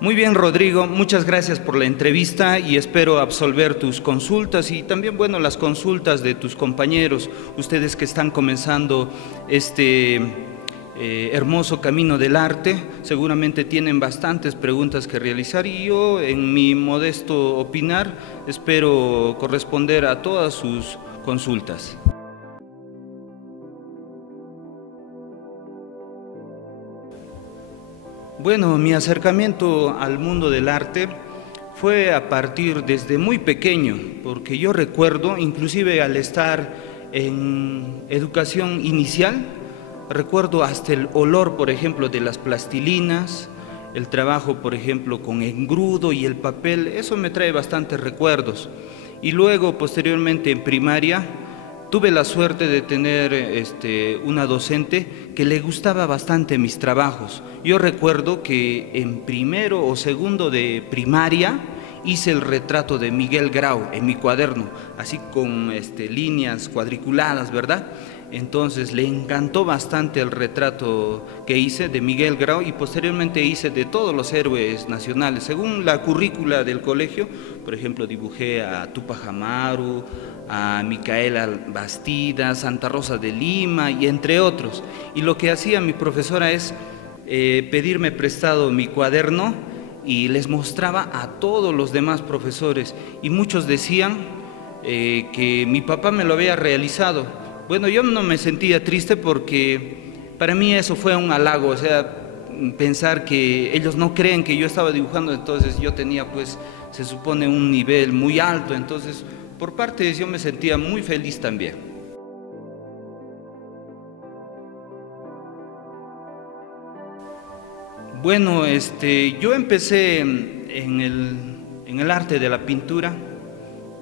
Muy bien, Rodrigo, muchas gracias por la entrevista y espero absolver tus consultas y también, bueno, las consultas de tus compañeros, ustedes que están comenzando este hermoso camino del arte, seguramente tienen bastantes preguntas que realizar y yo, en mi modesto opinar, espero corresponder a todas sus consultas. Bueno, mi acercamiento al mundo del arte fue a partir desde muy pequeño, porque yo recuerdo, inclusive al estar en educación inicial, recuerdo hasta el olor, por ejemplo, de las plastilinas, el trabajo, por ejemplo, con engrudo y el papel, eso me trae bastantes recuerdos. Y luego, posteriormente, en primaria, tuve la suerte de tener una docente que le gustaba bastante mis trabajos. Yo recuerdo que en primero o segundo de primaria hice el retrato de Miguel Grau en mi cuaderno, así con líneas cuadriculadas, ¿verdad? Entonces le encantó bastante el retrato que hice de Miguel Grau y posteriormente hice de todos los héroes nacionales. Según la currícula del colegio, por ejemplo, dibujé a Tupac Amaru, a Micaela Bastida, Santa Rosa de Lima y entre otros. Y lo que hacía mi profesora es pedirme prestado mi cuaderno y les mostraba a todos los demás profesores y muchos decían que mi papá me lo había realizado. Bueno, yo no me sentía triste porque para mí eso fue un halago, o sea, pensar que ellos no creen que yo estaba dibujando, entonces yo tenía pues, se supone un nivel muy alto, entonces por partes yo me sentía muy feliz también. Bueno, yo empecé en el arte de la pintura.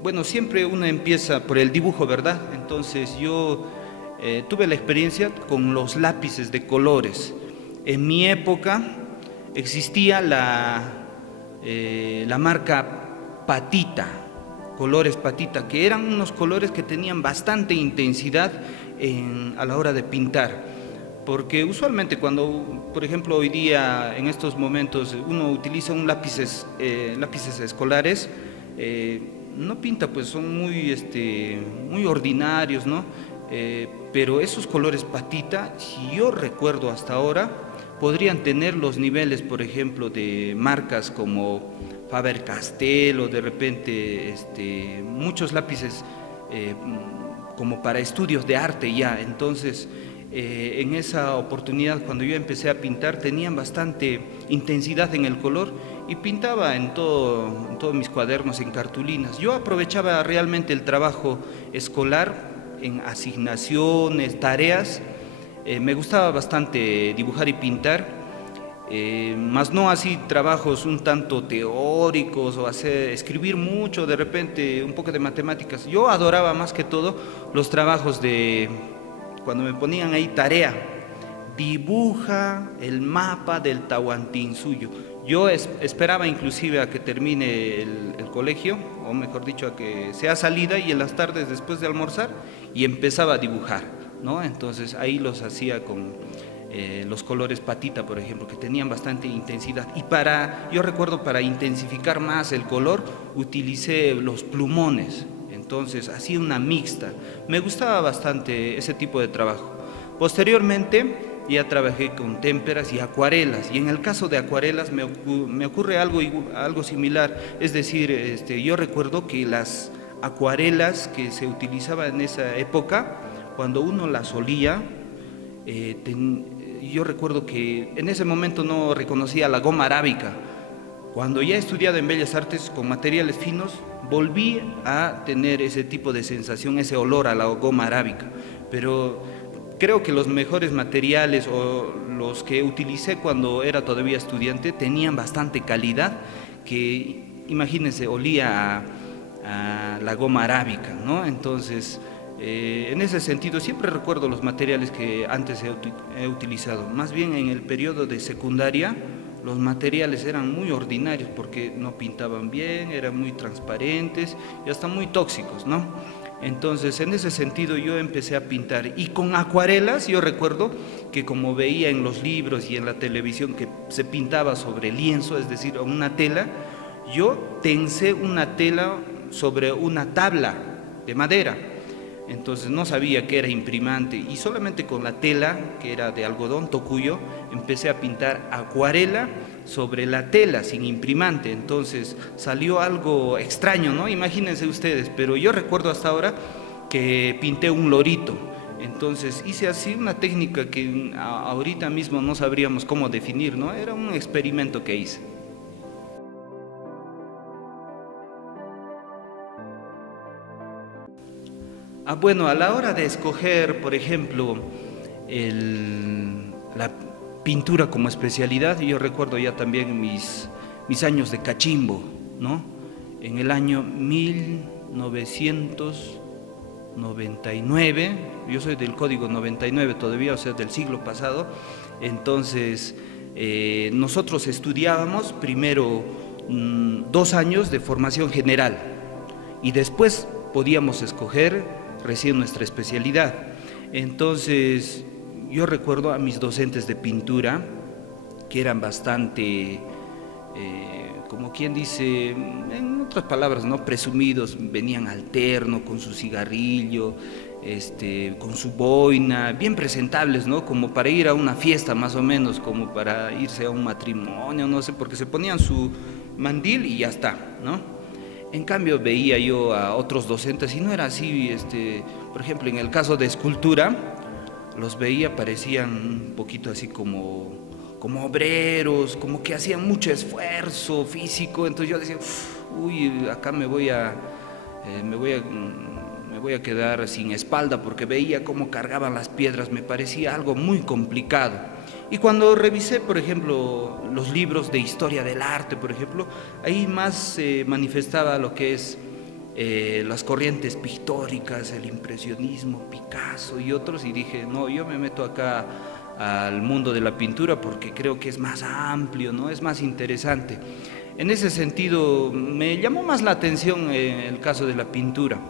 Bueno, siempre uno empieza por el dibujo, ¿verdad? Entonces yo tuve la experiencia con los lápices de colores. En mi época existía la marca Patita, colores Patita, que eran unos colores que tenían bastante intensidad a la hora de pintar. Porque usualmente cuando, por ejemplo, hoy día, en estos momentos, uno utiliza lápices escolares, no pinta, pues son muy ordinarios, ¿no? Pero esos colores Patita, si yo recuerdo hasta ahora, podrían tener los niveles, por ejemplo, de marcas como Faber-Castell o de repente muchos lápices como para estudios de arte ya. Entonces, en esa oportunidad, cuando yo empecé a pintar, tenían bastante intensidad en el color y pintaba en todos mis cuadernos, en cartulinas. Yo aprovechaba realmente el trabajo escolar en asignaciones, tareas. Me gustaba bastante dibujar y pintar, más no así trabajos un tanto teóricos o escribir mucho, de repente un poco de matemáticas. Yo adoraba más que todo los trabajos cuando me ponían ahí tarea, dibuja el mapa del Tahuantinsuyo. Yo esperaba inclusive a que termine el colegio, o mejor dicho, a que sea salida y en las tardes después de almorzar y empezaba a dibujar, ¿no? Entonces ahí los hacía con los colores Patita, por ejemplo, que tenían bastante intensidad. Y yo recuerdo, para intensificar más el color, utilicé los plumones. Entonces hacía una mixta. Me gustaba bastante ese tipo de trabajo. Posteriormente ya trabajé con témperas y acuarelas, y en el caso de acuarelas me ocurre algo similar. Es decir, yo recuerdo que las acuarelas que se utilizaban en esa época, cuando uno las olía, yo recuerdo que en ese momento no reconocía la goma arábica. Cuando ya he estudiado en Bellas Artes con materiales finos, volví a tener ese tipo de sensación, ese olor a la goma arábica. Pero creo que los mejores materiales o los que utilicé cuando era todavía estudiante tenían bastante calidad, que imagínense, olía a la goma arábica, ¿no? Entonces, en ese sentido, siempre recuerdo los materiales que antes he utilizado. Más bien en el periodo de secundaria, los materiales eran muy ordinarios porque no pintaban bien, eran muy transparentes y hasta muy tóxicos, ¿no? Entonces, en ese sentido yo empecé a pintar y con acuarelas. Yo recuerdo que como veía en los libros y en la televisión que se pintaba sobre lienzo, es decir, una tela, yo tensé una tela sobre una tabla de madera. Entonces no sabía que era imprimante y solamente con la tela, que era de algodón tocuyo, empecé a pintar acuarela sobre la tela sin imprimante. Entonces salió algo extraño, ¿no? Imagínense ustedes, pero yo recuerdo hasta ahora que pinté un lorito. Entonces hice así una técnica que ahorita mismo no sabríamos cómo definir, ¿no? Era un experimento que hice. Bueno, a la hora de escoger, por ejemplo, la pintura como especialidad, yo recuerdo ya también mis años de cachimbo, ¿no? En el año 1999, yo soy del código 99 todavía, o sea, del siglo pasado. Entonces nosotros estudiábamos primero 2 años de formación general y después podíamos escoger recién nuestra especialidad. Entonces yo recuerdo a mis docentes de pintura que eran bastante, como quien dice, en otras palabras, ¿no?, presumidos. Venían alterno con su cigarrillo, con su boina, bien presentables, ¿no?, como para ir a una fiesta más o menos, como para irse a un matrimonio, no sé, porque se ponían su mandil y ya está, ¿no? En cambio veía yo a otros docentes y no era así. Por ejemplo, en el caso de escultura, los veía, parecían un poquito así como obreros, como que hacían mucho esfuerzo físico. Entonces yo decía, uy, acá me voy a quedar sin espalda, porque veía cómo cargaban las piedras, me parecía algo muy complicado. Y cuando revisé, por ejemplo, los libros de historia del arte, por ejemplo, ahí más se manifestaba lo que es las corrientes pictóricas, el impresionismo, Picasso y otros, y dije, no, yo me meto acá al mundo de la pintura porque creo que es más amplio, ¿no?, es más interesante. En ese sentido, me llamó más la atención el caso de la pintura.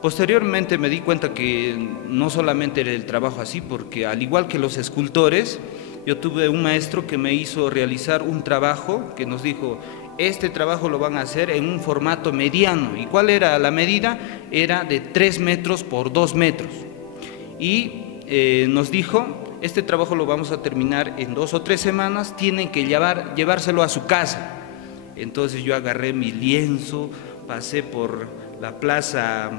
Posteriormente me di cuenta que no solamente era el trabajo así, porque al igual que los escultores, yo tuve un maestro que me hizo realizar un trabajo que nos dijo, este trabajo lo van a hacer en un formato mediano. ¿Y cuál era la medida? Era de 3 metros por 2 metros. Y nos dijo, este trabajo lo vamos a terminar en 2 o 3 semanas, tienen que llevárselo a su casa. Entonces yo agarré mi lienzo, pasé por la plaza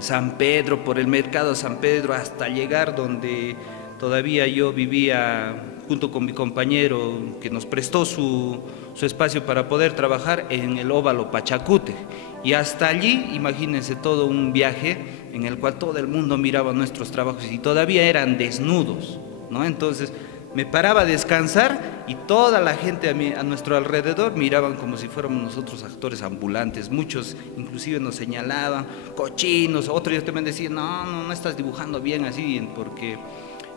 San Pedro, por el mercado San Pedro, hasta llegar donde todavía yo vivía junto con mi compañero que nos prestó su espacio para poder trabajar en el óvalo Pachacútec. Y hasta allí, imagínense, todo un viaje en el cual todo el mundo miraba nuestros trabajos y todavía eran desnudos, ¿no? Entonces me paraba a descansar y toda la gente a nuestro alrededor miraban como si fuéramos nosotros actores ambulantes. Muchos inclusive nos señalaban, cochinos, otros también decían, no estás dibujando bien así, porque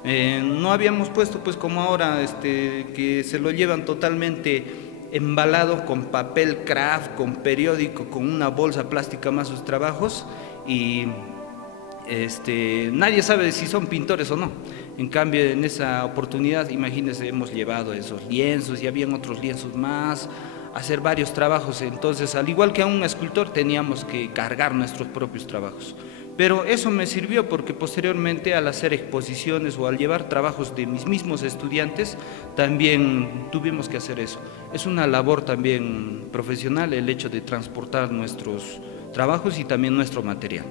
no habíamos puesto, pues como ahora, que se lo llevan totalmente embalado con papel craft, con periódico, con una bolsa plástica más sus trabajos, y nadie sabe si son pintores o no. En cambio, en esa oportunidad, imagínense, hemos llevado esos lienzos y habían otros lienzos más, hacer varios trabajos. Entonces, al igual que a un escultor, teníamos que cargar nuestros propios trabajos. Pero eso me sirvió porque posteriormente, al hacer exposiciones o al llevar trabajos de mis mismos estudiantes, también tuvimos que hacer eso. Es una labor también profesional el hecho de transportar nuestros trabajos y también nuestro material.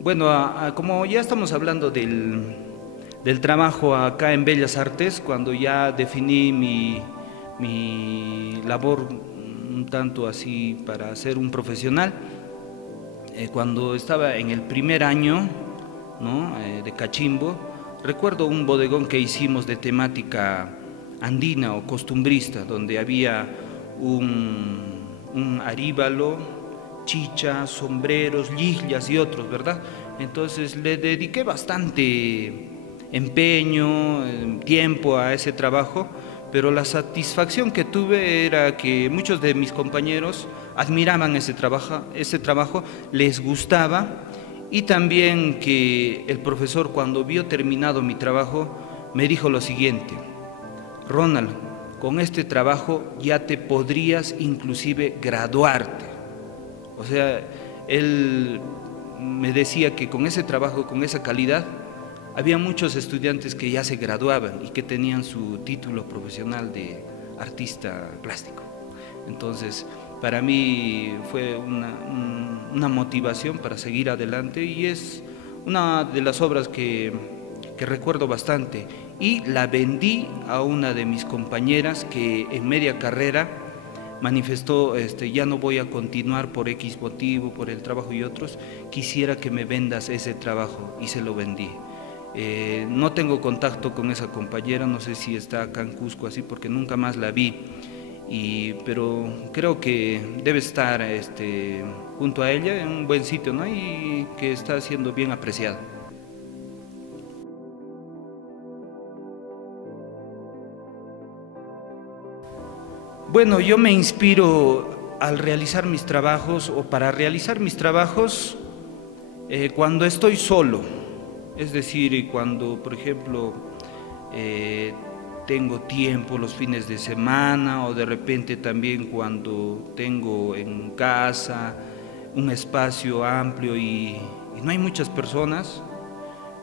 Bueno, como ya estamos hablando del trabajo acá en Bellas Artes, cuando ya definí mi labor un tanto así para ser un profesional, cuando estaba en el primer año, ¿no?, de cachimbo, recuerdo un bodegón que hicimos de temática andina o costumbrista, donde había un aríbalo, chicha, sombreros, liglias y otros, ¿verdad? Entonces le dediqué bastante empeño, tiempo a ese trabajo, pero la satisfacción que tuve era que muchos de mis compañeros admiraban ese trabajo, les gustaba, y también que el profesor, cuando vio terminado mi trabajo, me dijo lo siguiente: Ronald, con este trabajo ya te podrías inclusive graduarte. O sea, él me decía que con ese trabajo, con esa calidad, había muchos estudiantes que ya se graduaban y que tenían su título profesional de artista plástico. Entonces, para mí fue una motivación para seguir adelante, y es una de las obras que recuerdo bastante, y la vendí a una de mis compañeras que en media carrera manifestó: ya no voy a continuar por X motivo, por el trabajo y otros, quisiera que me vendas ese trabajo, y se lo vendí. No tengo contacto con esa compañera, no sé si está acá en Cusco así, porque nunca más la vi, pero creo que debe estar junto a ella en un buen sitio, ¿no? Y que está siendo bien apreciada. Bueno, yo me inspiro al realizar mis trabajos, o para realizar mis trabajos, cuando estoy solo. Es decir, cuando, por ejemplo, tengo tiempo los fines de semana, o de repente también cuando tengo en casa un espacio amplio y no hay muchas personas,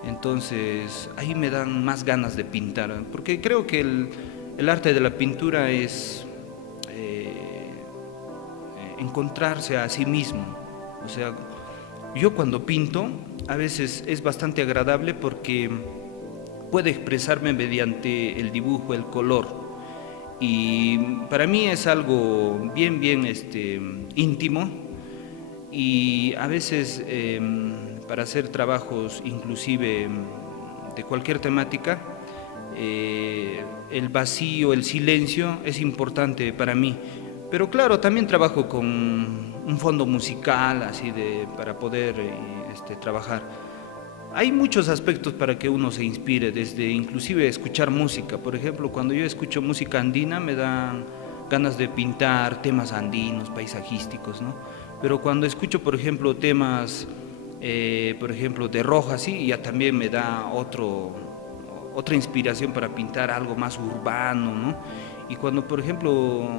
entonces ahí me dan más ganas de pintar, porque creo que el arte de la pintura es encontrarse a sí mismo. O sea, yo cuando pinto a veces es bastante agradable porque puedo expresarme mediante el dibujo, el color, y para mí es algo bien íntimo, y a veces para hacer trabajos inclusive de cualquier temática, el vacío, el silencio es importante para mí. Pero claro, también trabajo con un fondo musical así para poder trabajar. Hay muchos aspectos para que uno se inspire, desde inclusive escuchar música. Por ejemplo, cuando yo escucho música andina me dan ganas de pintar temas andinos, paisajísticos, ¿no? Pero cuando escucho, por ejemplo, temas, por ejemplo, de Rojas, sí, ya también me da otra inspiración para pintar algo más urbano, ¿no? Y cuando, por ejemplo,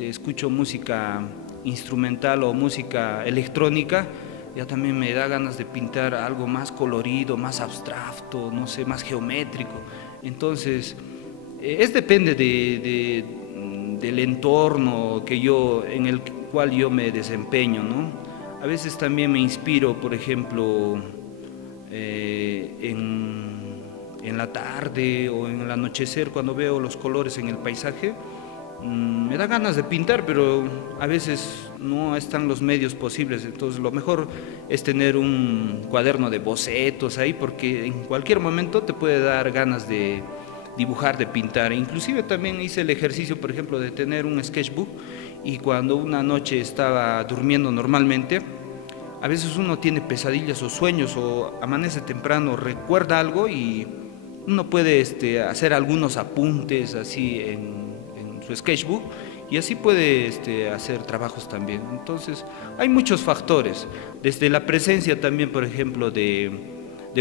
escucho música instrumental o música electrónica, ya también me da ganas de pintar algo más colorido, más abstracto, no sé, más geométrico. Entonces, depende del entorno en el cual yo me desempeño, ¿no? A veces también me inspiro, por ejemplo, en la tarde o en el anochecer, cuando veo los colores en el paisaje, me da ganas de pintar, pero a veces no están los medios posibles. Entonces lo mejor es tener un cuaderno de bocetos ahí, porque en cualquier momento te puede dar ganas de dibujar, de pintar. Inclusive también hice el ejercicio, por ejemplo, de tener un sketchbook, y cuando una noche estaba durmiendo normalmente, a veces uno tiene pesadillas o sueños, o amanece temprano, recuerda algo, y uno puede hacer algunos apuntes así en su sketchbook, y así puede hacer trabajos también. Entonces hay muchos factores, desde la presencia también, por ejemplo, de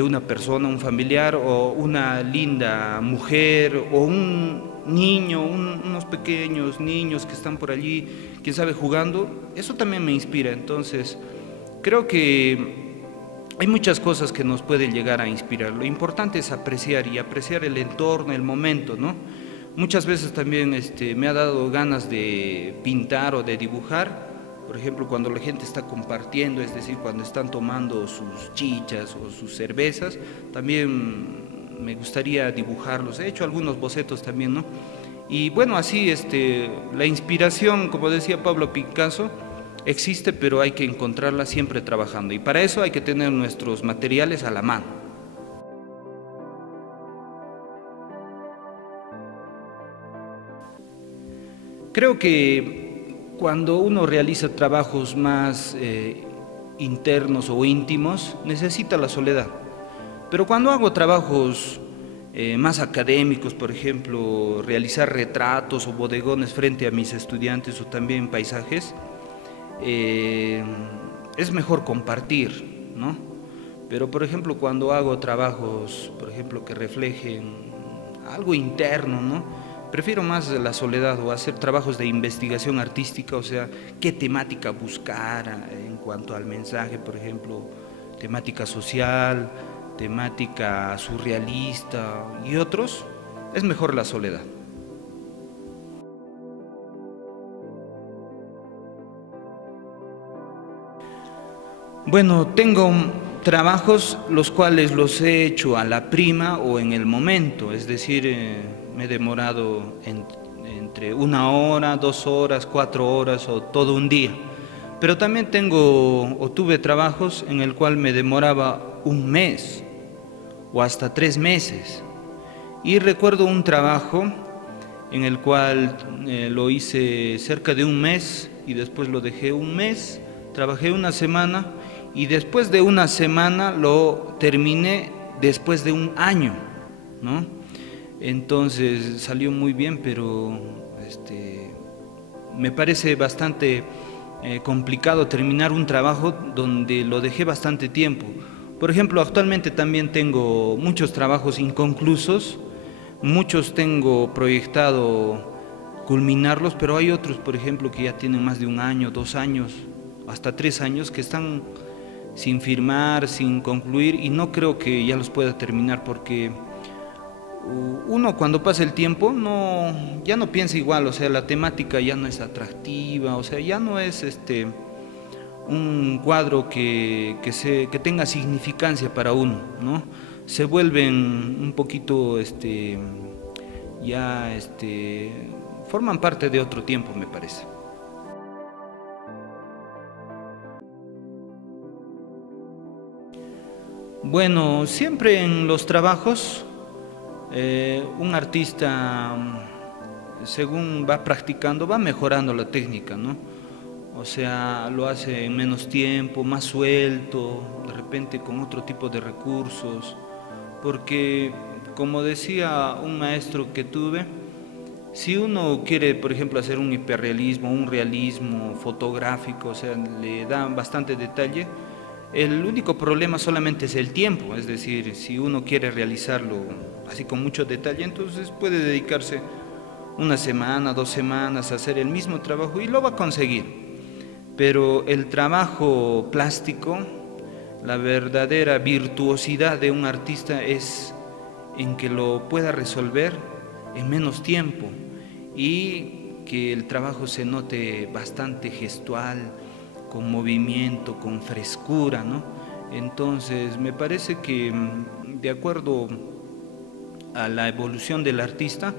una persona, un familiar, o una linda mujer, o un niño, unos pequeños niños que están por allí, quién sabe, jugando. Eso también me inspira. Entonces creo que hay muchas cosas que nos pueden llegar a inspirar. Lo importante es apreciar el entorno, el momento, ¿no? Muchas veces también me ha dado ganas de pintar o de dibujar, por ejemplo, cuando la gente está compartiendo, es decir, cuando están tomando sus chichas o sus cervezas, también me gustaría dibujarlos. He hecho algunos bocetos también, ¿no? Y bueno, así la inspiración, como decía Pablo Picasso, existe, pero hay que encontrarla siempre trabajando, y para eso hay que tener nuestros materiales a la mano. Creo que cuando uno realiza trabajos más internos o íntimos, necesita la soledad. Pero cuando hago trabajos más académicos, por ejemplo, realizar retratos o bodegones frente a mis estudiantes o también paisajes, es mejor compartir, ¿no? Pero, por ejemplo, cuando hago trabajos, por ejemplo, que reflejen algo interno, ¿no? Prefiero más la soledad o hacer trabajos de investigación artística, o sea, qué temática buscar en cuanto al mensaje, por ejemplo, temática social, temática surrealista y otros, es mejor la soledad. Bueno, tengo trabajos los cuales los he hecho a la prima o en el momento, es decir, me he demorado entre 1 hora, 2 horas, 4 horas o todo un día. Pero también tengo o tuve trabajos en el cual me demoraba un mes o hasta 3 meses. Y recuerdo un trabajo en el cual lo hice cerca de un mes y después lo dejé un mes, trabajé una semana y después de una semana lo terminé después de un año, ¿no? Entonces salió muy bien, pero me parece bastante complicado terminar un trabajo donde lo dejé bastante tiempo. Por ejemplo, actualmente también tengo muchos trabajos inconclusos, muchos tengo proyectado culminarlos, pero hay otros, por ejemplo, que ya tienen más de un año, 2 años, hasta 3 años, que están sin firmar, sin concluir, y no creo que ya los pueda terminar porque uno cuando pasa el tiempo ya no piensa igual, o sea, la temática ya no es atractiva, o sea, ya no es un cuadro que tenga significancia para uno, ¿no? Se vuelven un poquito, forman parte de otro tiempo, me parece. Bueno, siempre en los trabajos, un artista, según va practicando, va mejorando la técnica, ¿no? O sea, lo hace en menos tiempo, más suelto, de repente con otro tipo de recursos, porque, como decía un maestro que tuve, si uno quiere, por ejemplo, hacer un hiperrealismo, un realismo fotográfico, o sea, le da bastante detalle. El único problema solamente es el tiempo, es decir, si uno quiere realizarlo así con mucho detalle, entonces puede dedicarse una semana, 2 semanas a hacer el mismo trabajo y lo va a conseguir. Pero el trabajo plástico, la verdadera virtuosidad de un artista es en que lo pueda resolver en menos tiempo y que el trabajo se note bastante gestual, con movimiento, con frescura, ¿no? Entonces, me parece que de acuerdo a la evolución del artista,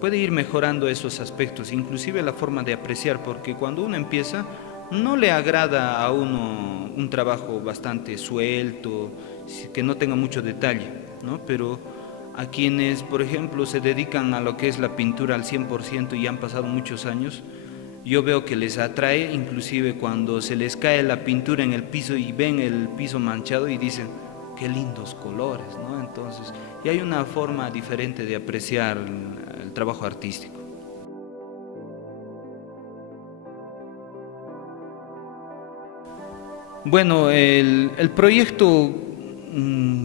puede ir mejorando esos aspectos, inclusive la forma de apreciar, porque cuando uno empieza, no le agrada a uno un trabajo bastante suelto, que no tenga mucho detalle, ¿no? Pero a quienes, por ejemplo, se dedican a lo que es la pintura al 100% y han pasado muchos años, yo veo que les atrae, inclusive cuando se les cae la pintura en el piso y ven el piso manchado y dicen, qué lindos colores, ¿no? Entonces, y hay una forma diferente de apreciar el trabajo artístico. Bueno, el proyecto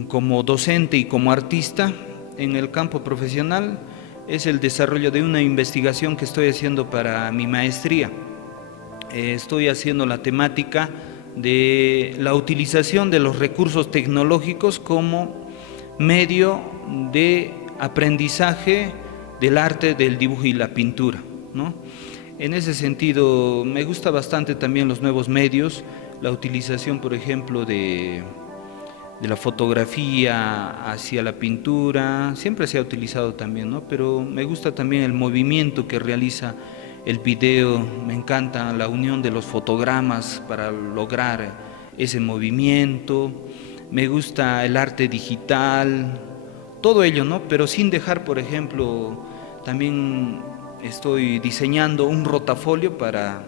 como docente y como artista en el campo profesional es el desarrollo de una investigación que estoy haciendo para mi maestría. Estoy haciendo la temática de la utilización de los recursos tecnológicos como medio de aprendizaje del arte, del dibujo y la pintura, ¿no? En ese sentido, me gusta bastante también los nuevos medios, la utilización, por ejemplo, de la fotografía hacia la pintura, siempre se ha utilizado también, ¿no? Pero me gusta también el movimiento que realiza el video, me encanta la unión de los fotogramas para lograr ese movimiento, me gusta el arte digital, todo ello, ¿no? Pero sin dejar, por ejemplo, también estoy diseñando un rotafolio para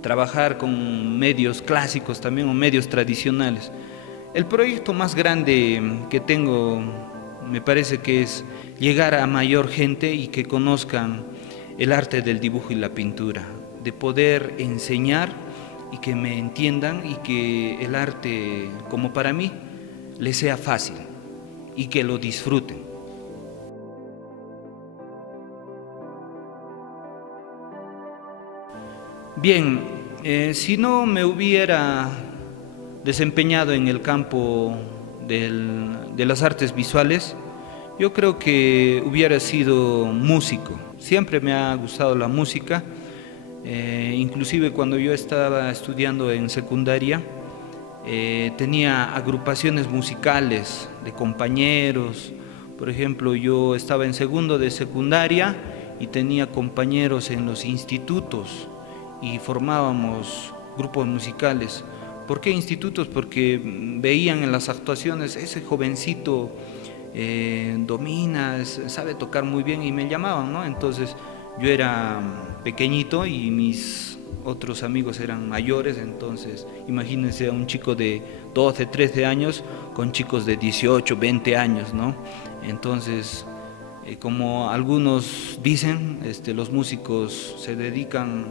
trabajar con medios clásicos también o medios tradicionales. El proyecto más grande que tengo Me parece que es llegar a mayor gente y que conozcan el arte del dibujo y la pintura, de poder enseñar y que me entiendan y que el arte, como para mí, les sea fácil y que lo disfruten. Bien, si no me hubiera desempeñado en el campo de las artes visuales, yo creo que hubiera sido músico. Siempre me ha gustado la música, inclusive cuando yo estaba estudiando en secundaria, tenía agrupaciones musicales de compañeros. Por ejemplo, yo estaba en segundo de secundaria y tenía compañeros en los institutos y formábamos grupos musicales. ¿Por qué institutos? Porque veían en las actuaciones, ese jovencito domina, sabe tocar muy bien, y me llamaban, ¿no? Entonces yo era pequeñito y mis otros amigos eran mayores, entonces imagínense a un chico de 12, 13 años con chicos de 18, 20 años, ¿no? Entonces, como algunos dicen, los músicos se dedican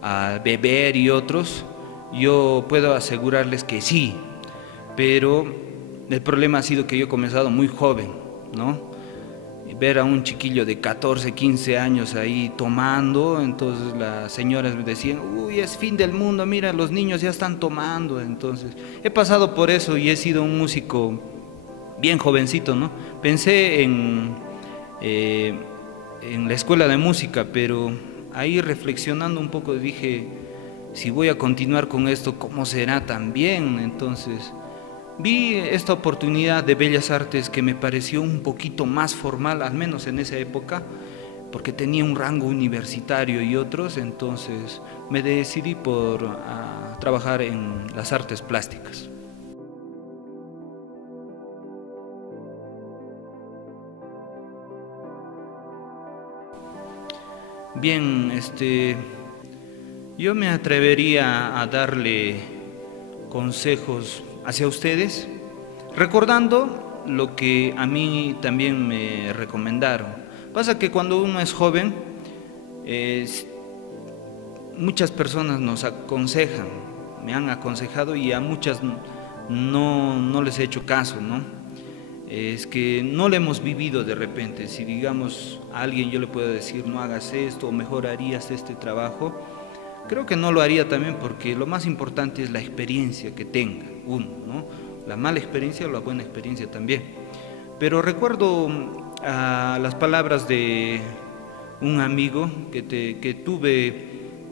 a beber y otros, yo puedo asegurarles que sí, pero el problema ha sido que yo he comenzado muy joven, ¿no? Ver a un chiquillo de 14, 15 años ahí tomando, entonces las señoras me decían, uy, es fin del mundo, mira, los niños ya están tomando. Entonces he pasado por eso y he sido un músico bien jovencito, ¿no? Pensé en la escuela de música, pero ahí reflexionando un poco dije, si voy a continuar con esto, ¿cómo será también? Entonces vi esta oportunidad de Bellas Artes que me pareció un poquito más formal, al menos en esa época, porque tenía un rango universitario y otros, entonces me decidí por trabajar en las artes plásticas. Bien, yo me atrevería a darle consejos hacia ustedes, recordando lo que a mí también me recomendaron. Pasa que cuando uno es joven, muchas personas nos aconsejan, me han aconsejado y a muchas no les he hecho caso, ¿no? Es que no lo hemos vivido de repente. Si digamos a alguien yo le puedo decir no hagas esto o mejor harías este trabajo, creo que no lo haría también, porque lo más importante es la experiencia que tenga uno, ¿no? La mala experiencia o la buena experiencia también. Pero recuerdo las palabras de un amigo que tuve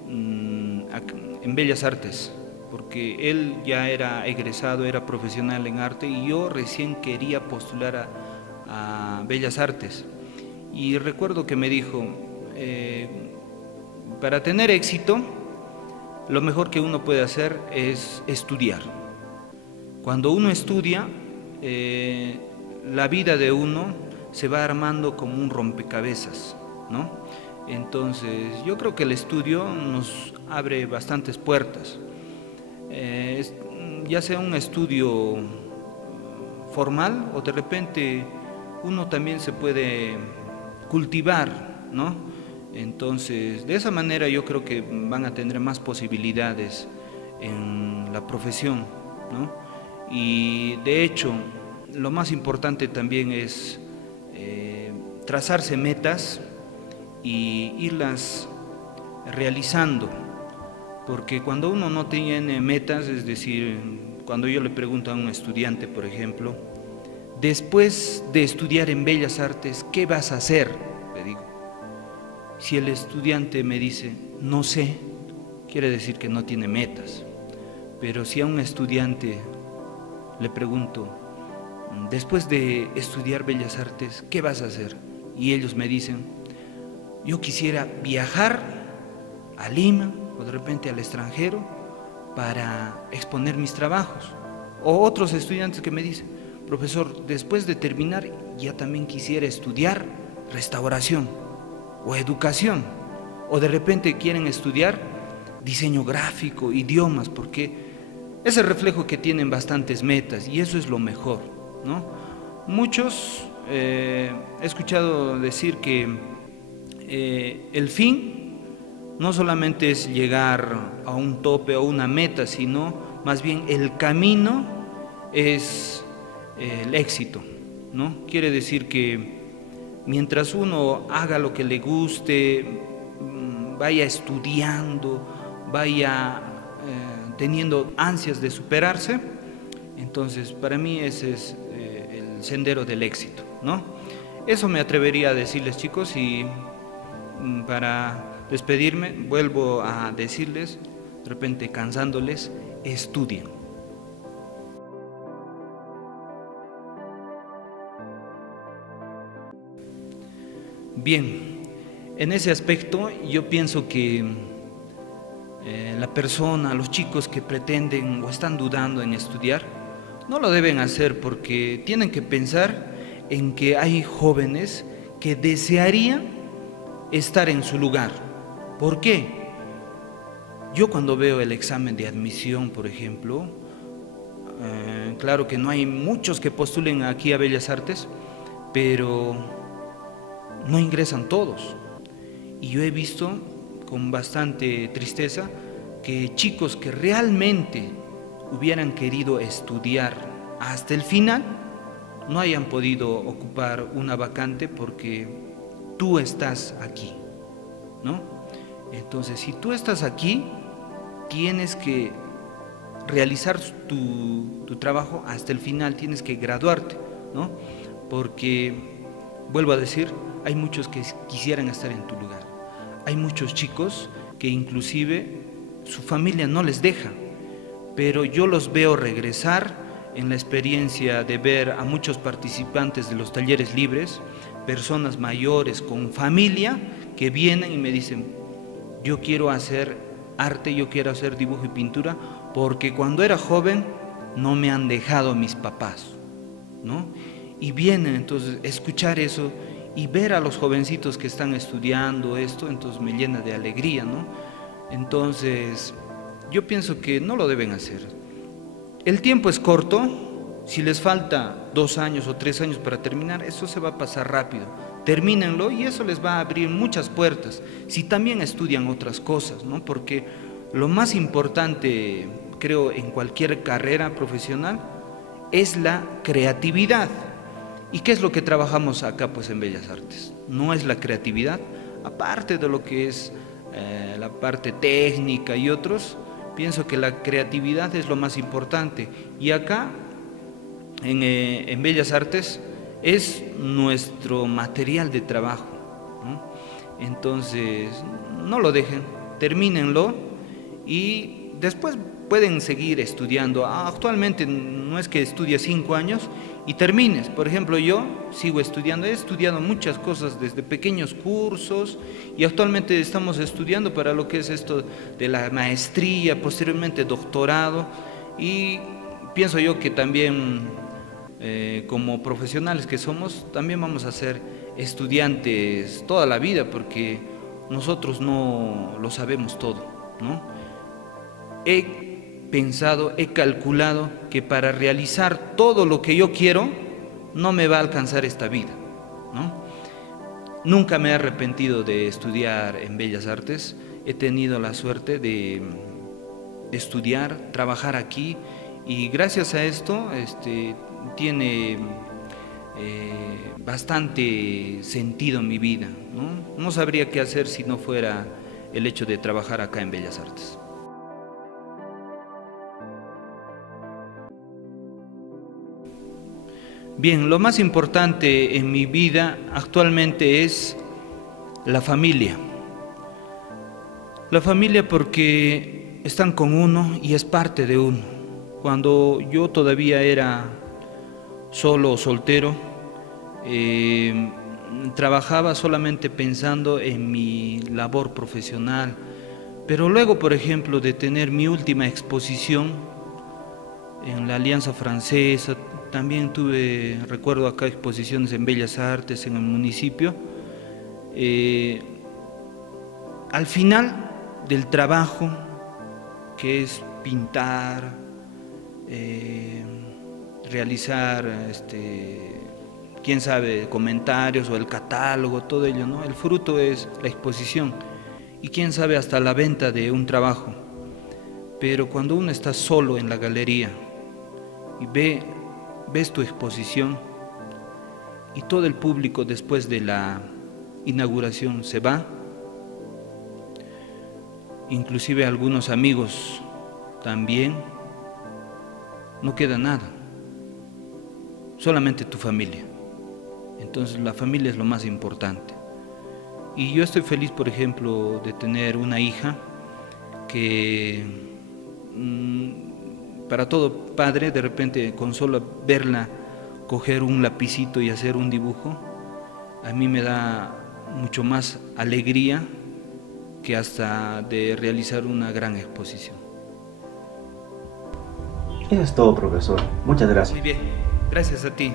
en Bellas Artes, porque él ya era egresado, era profesional en arte y yo recién quería postular a Bellas Artes. Y recuerdo que me dijo, para tener éxito, lo mejor que uno puede hacer es estudiar. Cuando uno estudia, la vida de uno se va armando como un rompecabezas, ¿no? Entonces, yo creo que el estudio nos abre bastantes puertas. Ya sea un estudio formal o de repente uno también se puede cultivar, ¿no? Entonces, de esa manera yo creo que van a tener más posibilidades en la profesión, ¿no? Y de hecho, lo más importante también es trazarse metas y irlas realizando, porque cuando uno no tiene metas, es decir, cuando yo le pregunto a un estudiante, por ejemplo, después de estudiar en Bellas Artes, ¿qué vas a hacer? Le digo. Si el estudiante me dice, no sé, quiere decir que no tiene metas. Pero si a un estudiante le pregunto, después de estudiar Bellas Artes, ¿qué vas a hacer? Y ellos me dicen, yo quisiera viajar a Lima o de repente al extranjero para exponer mis trabajos. O otros estudiantes que me dicen, profesor, después de terminar ya también quisiera estudiar restauración o educación, o de repente quieren estudiar diseño gráfico, idiomas, porque es el reflejo que tienen bastantes metas y eso es lo mejor, ¿no? Muchos he escuchado decir que el fin no solamente es llegar a un tope o una meta, sino más bien el camino es el éxito, ¿no? Quiere decir que mientras uno haga lo que le guste, vaya estudiando, vaya teniendo ansias de superarse, entonces para mí ese es el sendero del éxito, ¿no? Eso me atrevería a decirles, chicos, y para despedirme vuelvo a decirles, de repente cansándoles, estudien. Bien, en ese aspecto yo pienso que la persona, los chicos que pretenden o están dudando en estudiar, no lo deben hacer porque tienen que pensar en que hay jóvenes que desearían estar en su lugar. ¿Por qué? Yo cuando veo el examen de admisión, por ejemplo, claro que no hay muchos que postulen aquí a Bellas Artes, pero no ingresan todos. Y yo he visto con bastante tristeza que chicos que realmente hubieran querido estudiar hasta el final no hayan podido ocupar una vacante porque tú estás aquí, ¿no? Entonces, si tú estás aquí, tienes que realizar tu trabajo hasta el final, tienes que graduarte, ¿no? Porque, vuelvo a decir, hay muchos que quisieran estar en tu lugar. Hay muchos chicos que inclusive su familia no les deja, pero yo los veo regresar en la experiencia de ver a muchos participantes de los talleres libres, personas mayores con familia que vienen y me dicen, yo quiero hacer arte, yo quiero hacer dibujo y pintura, porque cuando era joven no me han dejado mis papás, ¿no? Y vienen entonces escuchar eso y ver a los jovencitos que están estudiando esto, entonces me llena de alegría, ¿no? Entonces, yo pienso que no lo deben hacer. El tiempo es corto, si les falta 2 años o 3 años para terminar, eso se va a pasar rápido. Termínenlo y eso les va a abrir muchas puertas, si también estudian otras cosas, ¿no? Porque lo más importante, creo, en cualquier carrera profesional es la creatividad. ¿Y qué es lo que trabajamos acá pues en Bellas Artes? No es la creatividad, aparte de lo que es la parte técnica y otros, pienso que la creatividad es lo más importante. Y acá, en Bellas Artes, es nuestro material de trabajo, ¿no? Entonces, no lo dejen, termínenlo y después pueden seguir estudiando. Actualmente no es que estudies 5 años y termines. Por ejemplo, yo sigo estudiando, he estudiado muchas cosas desde pequeños cursos y actualmente estamos estudiando para lo que es esto de la maestría, posteriormente doctorado, y pienso yo que también como profesionales que somos, también vamos a ser estudiantes toda la vida porque nosotros no lo sabemos todo, ¿no? He pensado, he calculado que para realizar todo lo que yo quiero, no me va a alcanzar esta vida, ¿no? Nunca me he arrepentido de estudiar en Bellas Artes, he tenido la suerte de estudiar, trabajar aquí y gracias a esto tiene bastante sentido en mi vida, ¿no? No sabría qué hacer si no fuera el hecho de trabajar acá en Bellas Artes. Bien, lo más importante en mi vida actualmente es la familia. La familia porque están con uno y es parte de uno. Cuando yo todavía era solo o soltero, trabajaba solamente pensando en mi labor profesional, pero luego, por ejemplo, de tener mi última exposición en la Alianza Francesa, también tuve, recuerdo acá, exposiciones en Bellas Artes, en el municipio. Al final del trabajo, que es pintar, realizar quién sabe, comentarios o el catálogo, todo ello, ¿no? El fruto es la exposición y quién sabe hasta la venta de un trabajo. Pero cuando uno está solo en la galería y ves tu exposición y todo el público después de la inauguración se va, inclusive algunos amigos también, no queda nada, solamente tu familia. Entonces la familia es lo más importante. Y yo estoy feliz, por ejemplo, de tener una hija que para todo padre, de repente con solo verla coger un lapicito y hacer un dibujo, a mí me da mucho más alegría que hasta de realizar una gran exposición. Eso es todo, profesor. Muchas gracias. Muy bien, gracias a ti.